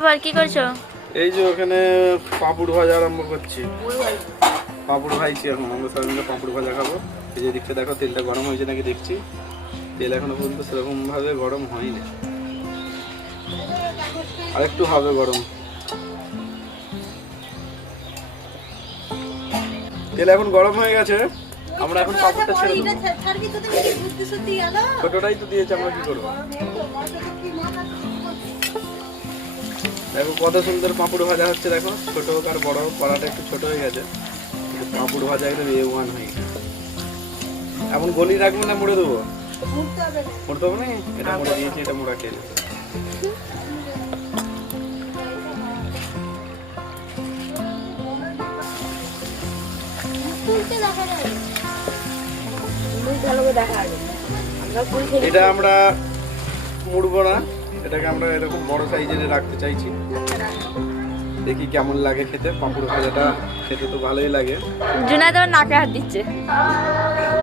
আবার কি করছো? এই যে ওখানে পাঁপড় ভাজা আরম্ভ করছি। পাঁপড় ভাইছি এখন, আমরা সবাই মিলে পাঁপড় ভাজা খাবো। এই যে দিকটা দেখো, তেলটা গরম হয়েছে নাকি দেখছি। তেল এখনো পর্যন্ত সেরকম ভাবে গরম হয়নি, আর একটু হবে গরম। তেল এখন গরম হয়ে গেছে, আমরা এখন পাঁপড়টা ছেড়ে দেবো। ছোটটাই তো দিয়েছে, আমরা কি করবো? দেখো কত সুন্দর পাঁপড় ভাজা হচ্ছে, দেখো ছোট হোক আর বড় হোক, কড়াটা একটু ছোট হয়ে গেছে, পাঁপড় ভাজা একদম A1 হয়ে গেছে। এখন গলি রাখবো না মুড়ে দেবো? মুড়তে হবে না, এটা মুড়ে দিয়েছি, এটা মুড়া খেয়ে নেবো। এটা আমরা মুড়বো না, এটাকে আমরা এরকম বড় সাইজের রাখতে চাইছি। দেখি কেমন লাগে খেতে। পাঁপড় ভাজাটা খেতে তো ভালোই লাগে। জুনায়েদ নাকে হাত দিচ্ছে।